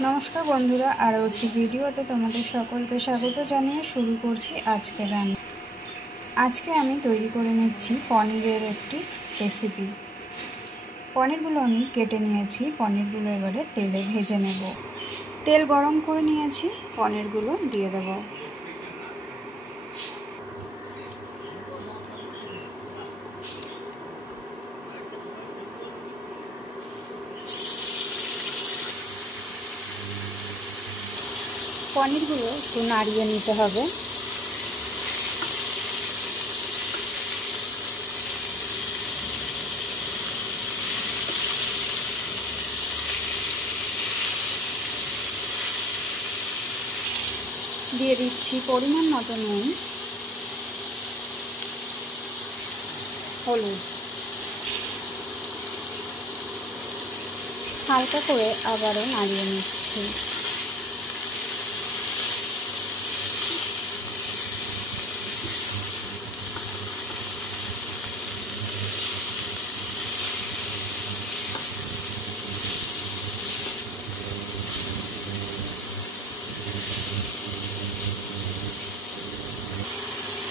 नमस्कार बंधुरा आरो एकटी भिडियोते तोमादेर सकलके स्वागत जानिये शुरू करछि आजकेर रान्ना। आजके आमी तैरी करे निচ্ছি पनिरेर एकटी रेसिपि। पनिरगुलो आमी केटे निয়েছি, पनिरगुलो एबारे तेले भेजे नेब। तेल गरम करे निয়েছি, पनिरगुलो दिए देब। पनिरगुलो एकटु नाड़िये निते हबे। दिए दिচ্ছি परिमाण मतो নুন, হলুদ, হালকা করে আবারও নাড়িয়ে নিচ্ছি।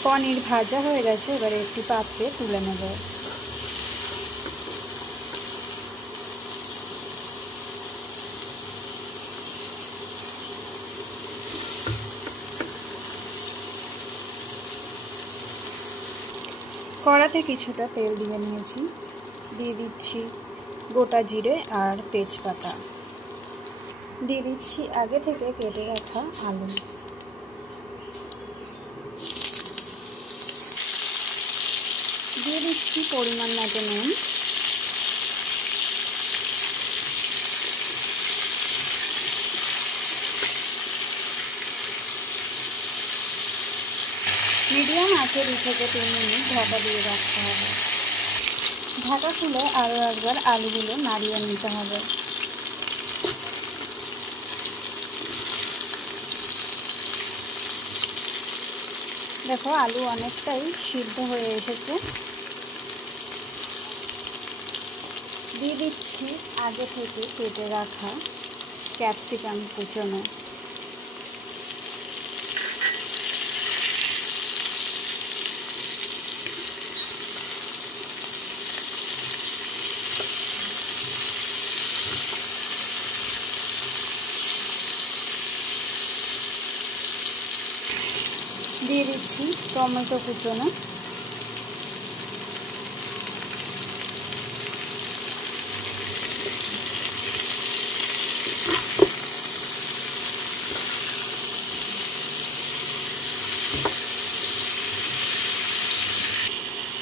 पनिर भाजा हो गेছে, এবারে একটি পাত্রে তুলে নেব। কড়াতে কিছুটা তেল দিয়ে নিয়েছি, দিয়ে দিচ্ছি গোটা জিরে আর তেজপাতা, দিয়ে দিচ্ছি আগে থেকে কেটে রাখা আলু, দিয়ে দিচ্ছি পরিমাণ মতো নুন, মিডিয়াম আঁচে 2 থেকে 3 মিনিট ঢাকা দিয়ে রাখতে হবে। ঢাকা খুলে আরও একবার আলুগুলো নাড়িয়ে নিতে হবে। দেখো আলু অনেকটাই সিদ্ধ হয়ে এসেছে। দিয়ে দিচ্ছি আগে থেকে কেটে রাখা ক্যাপসিকাম কুচনো, দিয়ে দিচ্ছি টমেটো কুচনো,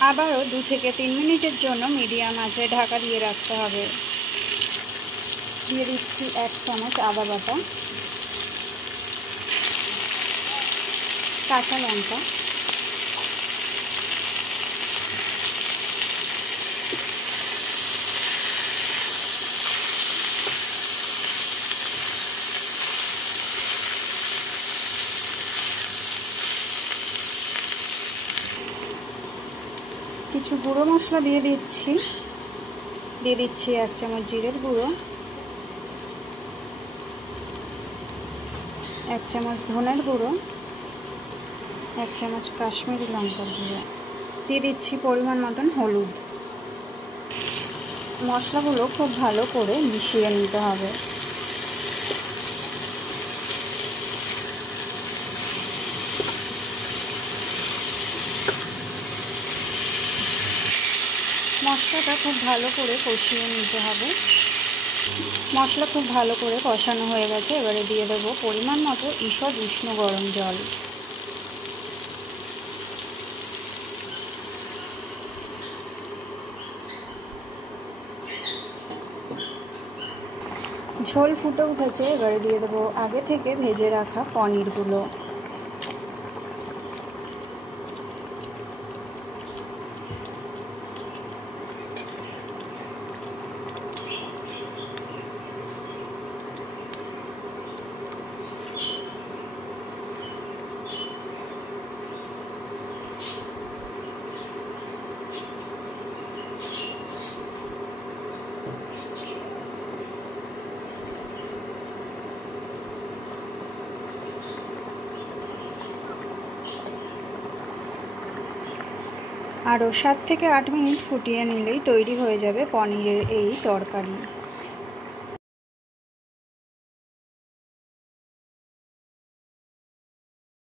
আবারও 2 থেকে 3 মিনিটের জন্য মিডিয়াম আঁচে ঢাকা দিয়ে রাখতে হবে। দিয়ে দিচ্ছি 1 চামচ আদা বাটা, কাঁচা লঙ্কা, কিছু গুঁড়ো মশলা দিয়ে দিচ্ছি। দিয়ে দিচ্ছি 1 চামচ জিরের গুঁড়ো, 1 চামচ ধনের গুঁড়ো, 1 চামচ কাশ্মীরি লঙ্কার গুঁড়ো, দিয়ে দিচ্ছি পরিমাণ মতন হলুদ। মশলাগুলো খুব ভালো করে মিশিয়ে নিতে হবে। মশলাটা খুব ভালো করে কষিয়ে নিতে হবে। মশলা খুব ভালো করে কষানো হয়ে গেছে, এবারে দিয়ে দেবো পরিমাণ মতো ঈষৎ উষ্ণ গরম জল। ঝোল ফুটে উঠেছে, এবারে দিয়ে দেবো আগে থেকে ভেজে রাখা পনিরগুলো। আরও 7 থেকে 8 মিনিট ফুটিয়ে নিলেই তৈরি হয়ে যাবে পনিরের এই তরকারি।